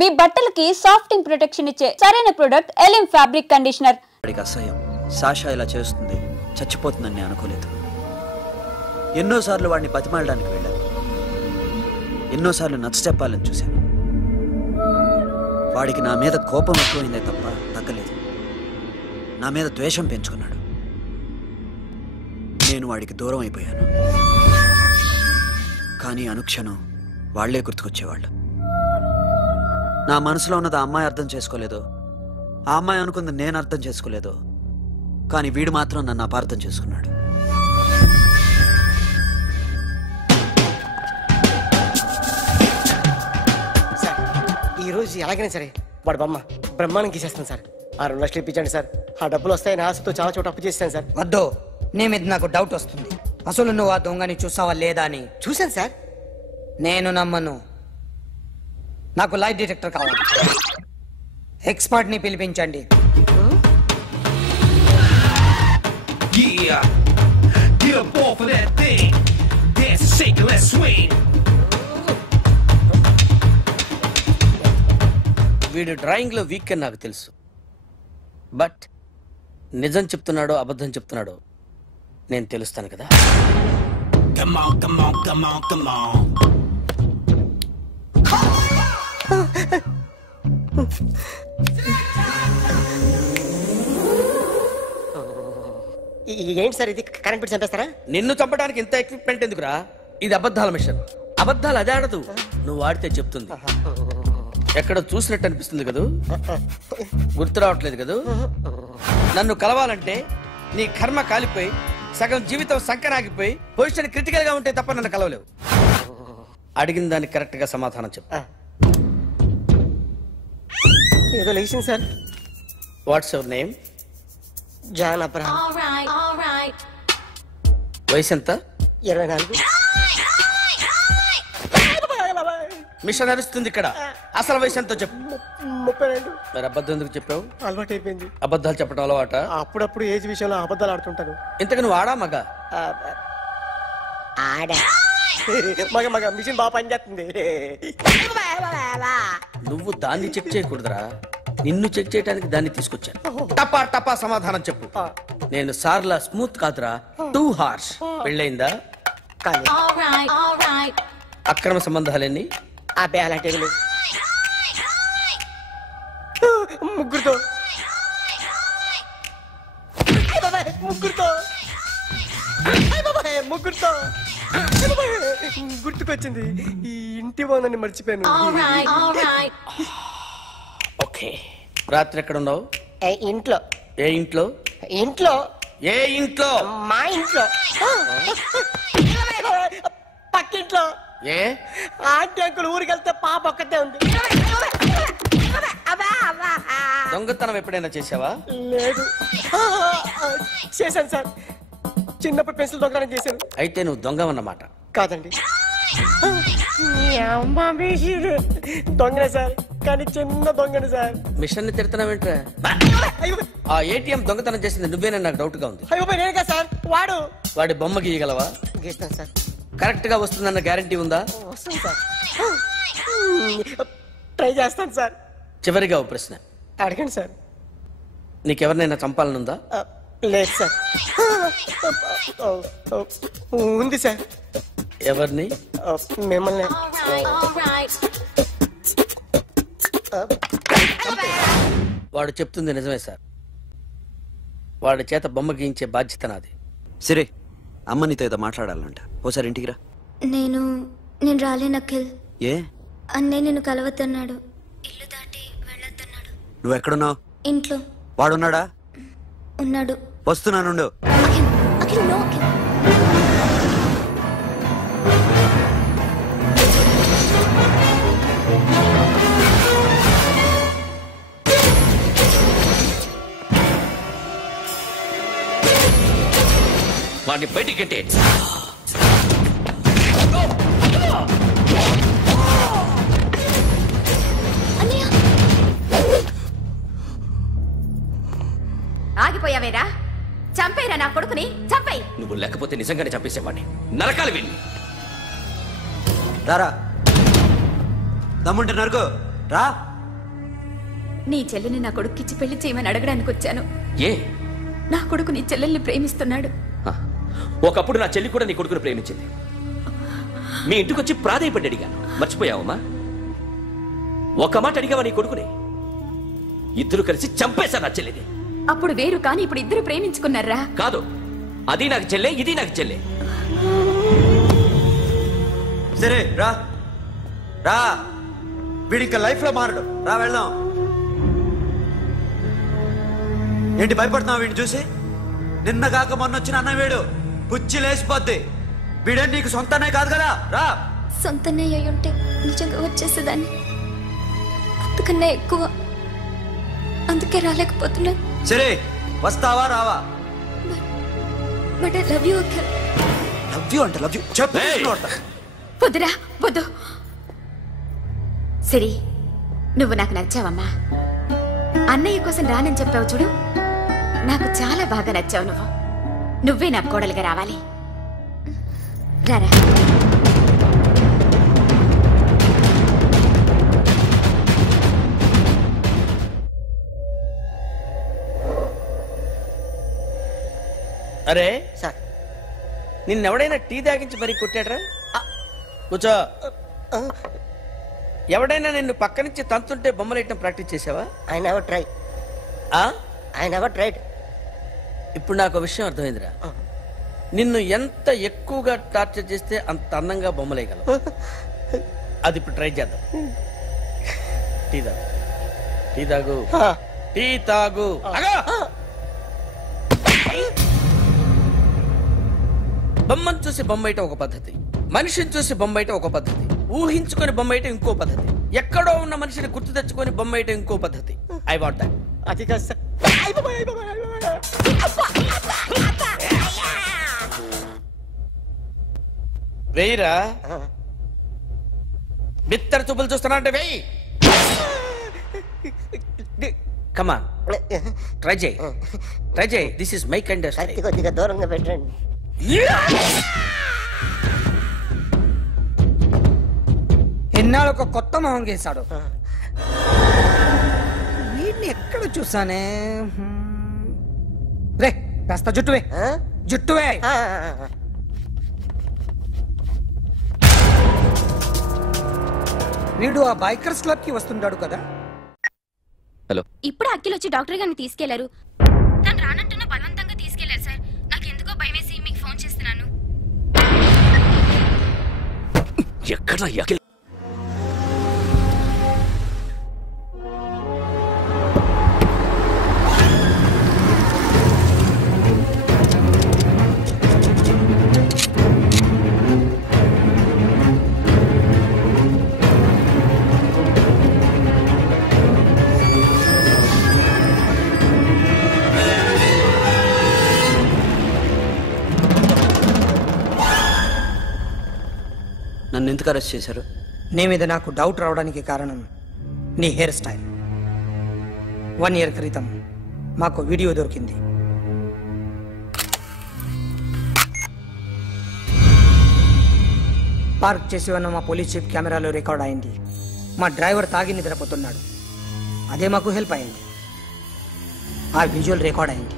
మీ బట్టలకి సాఫ్టింగ్ ప్రొటెక్షన్ ఇచ్చే సరైన ప్రొడక్ట్ ఎలిమ్ ఫ్యాబ్రిక్ కండిషనర్. వాడికి అసహ్యం. సాషా ఇలా చేస్తుంది, చచ్చిపోతుందని నేను అనుకోలేదు. ఎన్నోసార్లు వాడిని బతిమాలడానికి వెళ్ళాను, ఎన్నోసార్లు నచ్చ చెప్పాలని చూశాను. వాడికి నా మీద కోపం ఎక్కువైందే తప్ప తగ్గలేదు. నా మీద ద్వేషం పెంచుకున్నాడు. నేను వాడికి దూరం అయిపోయాను. కానీ అనుక్షణం వాళ్లే గుర్తుకొచ్చేవాళ్ళు. నా మనసులో ఉన్నది ఆ అమ్మాయి అర్థం చేసుకోలేదు, ఆ అమ్మాయి అనుకుంది నేను అర్థం చేసుకోలేదు. కానీ వీడు మాత్రం నన్ను అపార్థం చేసుకున్నాడు. సార్ ఈరోజు ఎలాగైనా సరే వాడు బొమ్మ బ్రహ్మాండం గీసేస్తాను సార్. 6 లక్షలు ఇప్పించండి సార్. ఆ డబ్బులు వస్తాయని ఆశతో చాలా చోట అప్పు చేశాను సార్. వద్దు, నీ మీద నాకు డౌట్ వస్తుంది. అసలు నువ్వు ఆ దొంగని చూసావా లేదా అని. చూశాను సార్. నేను నమ్మను. నాకు లైట్ డిటెక్టర్ కావాలి. ఎక్స్పర్ట్ ని పిలిపించండి. వీడు డ్రాయింగ్ లో వీక్ అని నాకు తెలుసు. బట్ నిజం చెప్తున్నాడో అబద్ధం చెప్తున్నాడో నేను తెలుస్తాను కదా. Come on, come on, come on, come on. ఏంటి సార్ ఇది? కరెంట్ పెట్టి చంపేస్తారా? నిన్ను చంపడానికి ఇంత ఎక్విప్మెంట్ ఎందుకురా? ఇది అబద్ధాల మిషన్. అబద్ధాలు అదే ఆడదు, నువ్వు వాడితే చెప్తుంది. ఎక్కడ చూసినట్టు అనిపిస్తుంది కదూ, గుర్తు రావట్లేదు కదూ. నన్ను కలవాలంటే నీ కర్మ కాలిపోయి సగం జీవితం సంకనాగిపోయి పొజిషన్ క్రిటికల్ గా ఉంటే తప్ప నన్ను కలవలేవు. అడిగిన దానికి కరెక్ట్ గా సమాధానం చెప్పు. ఏదో లేచింది sir. What's your name? John Abraham. వయసు ఎంత? 24. మిషన్ నడుస్తుంది ఇక్కడ. అసలు వయసు ఎంతో చెప్పు. 32. మరి అబద్ధం ఎందుకు చెప్పావు? అలవాటు అయిపోయింది. అబద్ధాలు చెప్పడం అలవాట? అప్పుడప్పుడు ఏజ్ విషయంలో అబద్ధాలు ఆడుతుంటాను. ఇంతకు నువ్వు ఆడా మగ? ఆడా. మగ మగ మిషన్ బాగా పనిచేస్తుంది. నువ్వు దాన్ని చెక్ చేయకూడదురా, నిన్ను చెక్ చేయడానికి దాన్ని తీసుకొచ్చాను. టపా టపా సమాధానం చెప్పు. నేను సార్లా స్మూత్ కాదురా, టూ హార్ష్. పెళ్ళయిందా? అక్రమ సంబంధాలన్నీ? అబ్బే అలాంటి ముగ్గురుతో ముగ్గురుతో గుర్తుకొచ్చింది. ఈ ఇంటి బాగుందని మర్చిపోయాను. ఓకే, రాత్రి ఎక్కడ ఉన్నావు? ఇంట్లో. ఏ ఇంట్లో? ఇంట్లో. ఏ ఇంట్లో? మా ఇంట్లో. పక్కింట్లో. ఏ ఆంటీ అంకుల్ ఊరికి వెళ్తే పాప ఒక్కతే ఉంది. దొంగతనం ఎప్పుడైనా చేసావా? లేదు. చేశాను సార్, చిన్నప్పుడు పెన్సిల్ దొంగతనం చేశాను. అయితే నువ్వు దొంగవన్నమాట. కాదండి, దొంగనే సార్, కానీ చిన్న దొంగని సార్. మిషన్ ని తిడుతున్నావేంట్రా? ఆ ఏటీఎం దొంగతనం చేసింది నువ్వేనని నాకు డౌట్ గా ఉంది. అయ్యో నేనుగా సార్. వాడి బొమ్మ గీయగలవా? గీస్తాను సార్. కరెక్ట్ గా వస్తుందన్న గ్యారంటీ ఉందా? వస్తుంది సార్, ట్రై చేస్తాను సార్. చివరిగా ఓ ప్రశ్న అడగండి సార్. నీకెవరినైనా చంపాలనుందా? లేదు సార్. ఉంది సార్. ఎవరిని? మిమ్మల్ని. వాడు చెప్తుంది నిజమే సార్. వాడి చేత బొమ్మ గీయించే బాధ్యత నాది. సరే, అమ్మ నీతో ఏదో మాట్లాడాలంట. ఓసారి ఇంటికి రా. నేను రాలేను అఖిల్. ఏ? అన్నయ్య నిన్ను కలవద్దన్నాడు, ఇల్లు దాటి వెళ్ళొద్దన్నాడు. నువ్వు ఎక్కడున్నావు? ఇంట్లో. వాడున్నాడా? ఉన్నాడు. వస్తున్నానుండు. అఖిల్ నో అఖిల్. వాడిని బయటికి గెట్టే. ఆగిపోయావేరా? చంపేరా నా కొడుకుని, చంపేయి. నువ్వు లేకపోతే నిజంగానే చంపేసేవాడిని. నరకాలి వెళ్ళి. దారా దమ్ముంటే నరుకు. రా. నీ చెల్లిని నా కొడుక్కిచ్చి పెళ్లి చేయమని అడగడానికి వచ్చాను. ఏ? నా కొడుకు నీ చెల్లెల్ని ప్రేమిస్తున్నాడు. ఒకప్పుడు నా చెల్లి కూడా నీ కొడుకుని ప్రేమించింది. మీ ఇంటికి వచ్చి ప్రాధాయపడి అడిగా, మర్చిపోయావమ్మా? ఒక మాట అడిగావా నీ కొడుకుని? ఇద్దరు కలిసి చంపేశారు నా చెల్లిని. అప్పుడు వేరు, కానీ ఇప్పుడు ఇద్దరు ప్రేమించుకున్నారా? కాదు, అది నాకు చెల్లె, ఇది నాకు చెల్లె. సరే రా రా, వీడి ఇంకా లైఫ్ లో మారడు. రా వెళ్దాం. ఏంటి భయపడుతున్నావు వీడిని చూసి? నిన్న కాక మొన్న వచ్చిన అన్న వీడు పుచ్చి లేచిపోద్ది. వీడే నీకు సొంతనే కాదు కదా. రా. సొంతనే అయి ఉంటే నిజంగా వచ్చేసేదాన్ని, అంతకన్నా ఎక్కువ. అందుకే రాలేకపోతున్నా. సరే వస్తావా రావా? But I love you Akhil. Love you అంటే లవ్ యూ చెప్పు. వద్దురా, వద్దు. సరే, నువ్వు నాకు నచ్చావమ్మా. అన్నయ్య కోసం రానని చెప్పావు చూడు, నాకు చాలా బాగా నచ్చావు. నువ్వే నా కోడలిగా రావాలి. రారా. అరే సార్, నిన్నెవడైనా టీ తాగించి మరీ కొట్టాడ్రా? కూర్చో. ఎవడైనా నిన్ను పక్క నుంచి తంతుంటే బొమ్మలేయటం ప్రాక్టీస్ చేసావా? I never try. I never tried. ఇప్పుడు నాకు విషయం అర్థమైందిరా. నిన్ను ఎంత ఎక్కువగా టార్చర్ చేస్తే అంత అందంగా బొమ్మలేయగలవు. అది ఇప్పుడు ట్రై చేద్దాం. టీ తాగు, టీ తాగు, టీ తాగు. బొమ్మను చూసి బొమ్మయటం ఒక పద్ధతి, మనిషిని చూసి బొమ్మయటం ఒక పద్ధతి, ఊహించుకొని బొమ్మయటం ఇంకో పద్ధతి, ఎక్కడో ఉన్న మనిషిని గుర్తు తెచ్చుకొని బొమ్మయటం ఇంకో పద్ధతి. I want that. అది కాదు సార్. వెయ్యిరా. బిత్తర చూపులు చూస్తున్నా అంటే వెయ్యి. కమాన్, ట్రై చేయి, ట్రై చేయి. This is my kind of style. కొద్దిగా దూరంగా పెట్టండి. ఎన్నాళ్ళు ఒక కొత్త మొహం గీశాడు. వీడిని ఎక్కడ చూసానే? రే కాస్త జుట్టువే, జుట్టువే. వీడు ఆ బైకర్స్ క్లబ్ కి వస్తుంటాడు కదా. హలో, ఇప్పుడు అఖిల్ వచ్చి డాక్టర్ గారిని తీసుకెళ్లారు. తను రానంటున్న బలవంతంగా తీసుకెళ్లారు సార్. నాకు ఎందుకో భయమేసి మీకు ఫోన్ చేస్తున్నాను. ఎక్కడ అఖిల్? నన్ను ఎందుకు అరెస్ట్ చేశారు? నీ మీద నాకు డౌట్ రావడానికి కారణం నీ హెయిర్ స్టైల్. 1 year క్రితం మాకు వీడియో దొరికింది. పార్క్ చేసి ఉన్న మా పోలీస్ జీప్ కెమెరాలో రికార్డ్ అయింది. మా డ్రైవర్ తాగి నిద్రపోతున్నాడు. అదే మాకు హెల్ప్ అయింది. ఆ విజువల్ రికార్డ్ అయింది.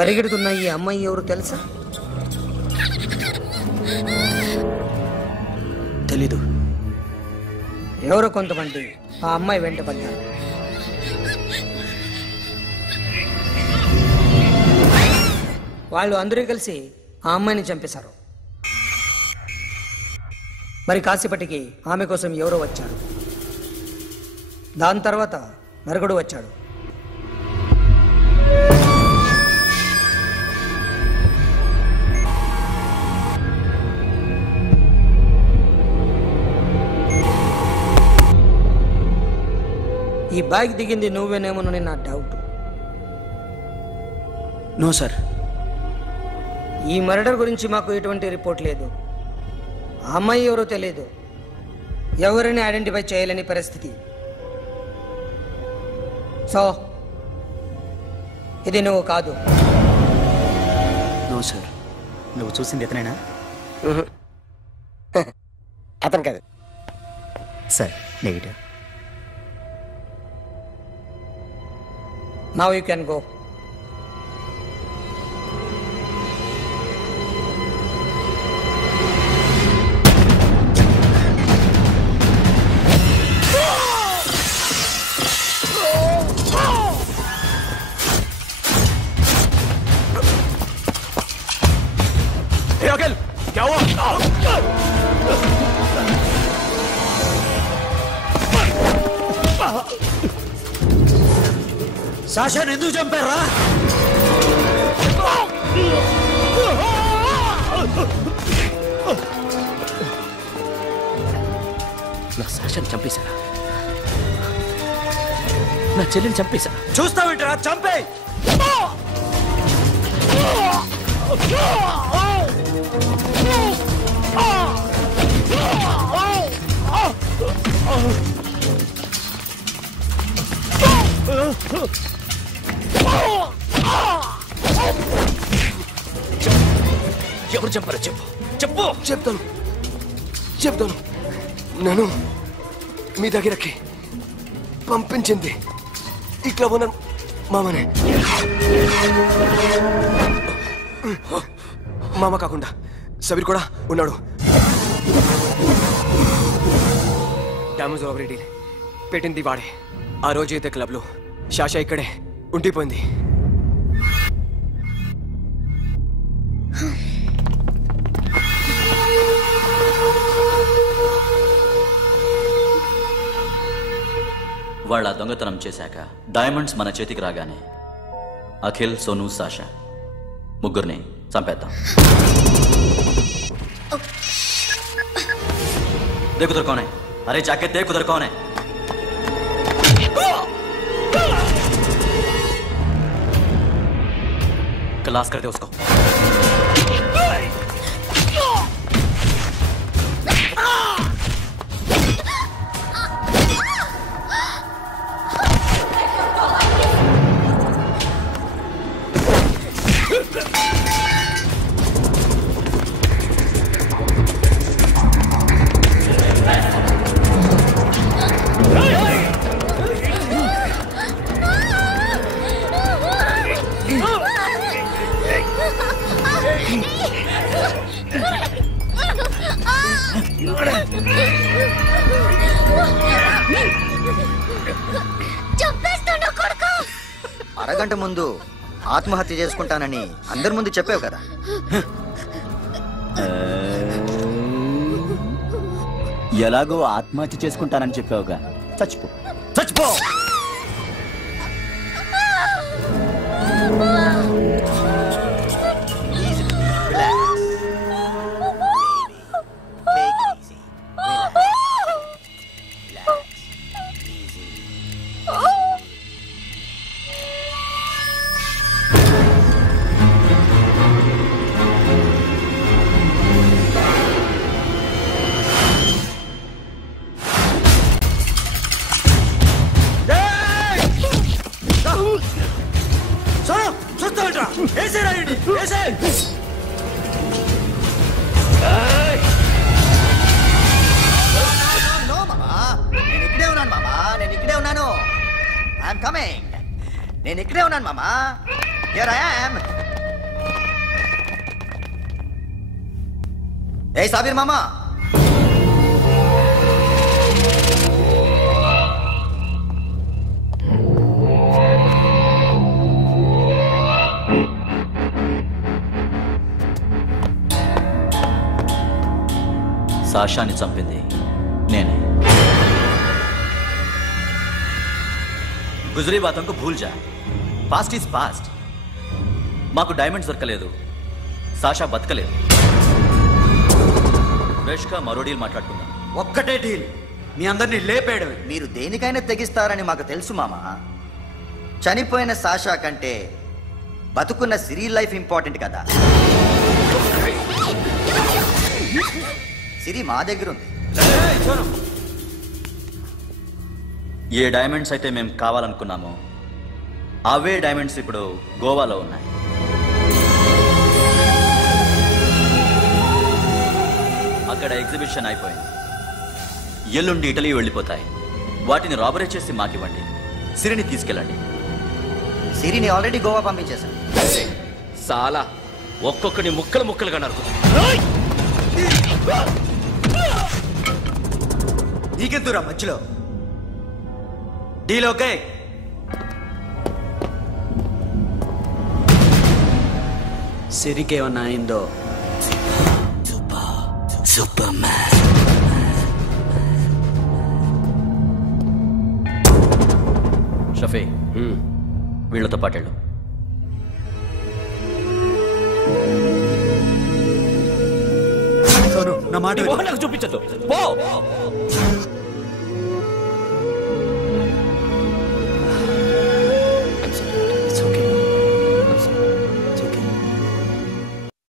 పరిగెడుతున్న ఈ అమ్మాయి ఎవరు తెలుసా? తెలీదు. ఎవరో కొంతమంది ఆ అమ్మాయి వెంట పడ్డారు. వాళ్ళు అందరూ కలిసి ఆ అమ్మాయిని చంపేశారు. మరి కాసేపటికి ఆమె కోసం ఎవరో వచ్చారు. దాని తర్వాత నరకుడు వచ్చాడు. ఈ బ్యాగ్ దిగింది నువ్వేనేమోనని నా డౌట్. No sir. ఈ మర్డర్ గురించి మాకు ఎటువంటి రిపోర్ట్ లేదు. ఆ అమ్మాయి ఎవరో తెలియదు. ఎవరిని ఐడెంటిఫై చేయలేని పరిస్థితి. సో ఇది నువ్వు కాదు. No sir. నువ్వు చూసింది ఎతనేనా? అతను కాదు. సరే negative. Now you can go. क्या हुआ? సాషాని ఎందుకు చంపారా? నా సాషాని చంపేశారా? నా చెల్లిని చంపేశారా? చూస్తావేంట్రా? చంపే. ఎవరు చంపారో చెప్పు. చెప్పు. చెప్తాను. నన్ను మీ దగ్గరకి పంపించింది ఇట్లా ఉన్న మామనే. మామ కాకుండా సబీర్ కూడా ఉన్నాడు. డ్యామేజ్ ఓవర్ డీల్ పెట్టింది వాడే. ఆ రోజు అయితే క్లబ్లో శాషా ఇక్కడే ఉండిపోయింది. వాళ్ళ దొంగతనం చేశాక డైమండ్స్ మన చేతికి రాగానే అఖిల్, సోను, సాషా ముగ్గురిని చంపేద్దాం. देख उधर कौन है? अरे जाके देख उधर कौन है? क्लास कर दे उसको. అరగంట ముందు ఆత్మహత్య చేసుకుంటానని అందరి ముందు చెప్పావు కదా. ఎలాగో ఆత్మహత్య చేసుకుంటానని చెప్పావుగా, చచ్చిపో. నేను ఇక్కడే ఉన్నాను మామా. Here I am. ఏ సాబీర్ మామా, సాషాని చంపింది నేనే. గుజరీ బాతం కు భూల్ జా. Past is past. మాకు డైమండ్స్ దొరకలేదు, సాషా బతకలేదు. ఫ్రెష్గా మరో డీల్ మాట్లాడుకుందాం. ఒక్కటే డీల్, మీ అందరినీ లేపేయడం. మీరు దేనికైనా తెగిస్తారని మాకు తెలుసు మామా. చనిపోయిన సాషా కంటే బతుకున్న సిరి లైఫ్ ఇంపార్టెంట్ కదా. సిరి మా దగ్గర ఉంది. ఏ డైమండ్స్ అయితే మేము కావాలనుకున్నామో అవే డైమండ్స్ ఇప్పుడు గోవాలో ఉన్నాయి. అక్కడ ఎగ్జిబిషన్ అయిపోయింది. ఎల్లుండి ఇటలీ వెళ్ళిపోతాయి. వాటిని రాబరీ చేసి మాకివ్వండి. సిరిని తీసుకెళ్ళండి. సిరిని ఆల్రెడీ గోవా పంపించేశాను. చాలా ఒక్కొక్కని ముక్కలు ముక్కలుగా నరుకు. నీకెందురా మధ్యలో? Deal okay? సిరికేమన్నా అయిందో సూపర్ మ్యాన్. షఫీ, వీళ్ళతో పాటెళ్ళు. నా మాట చూపించదు.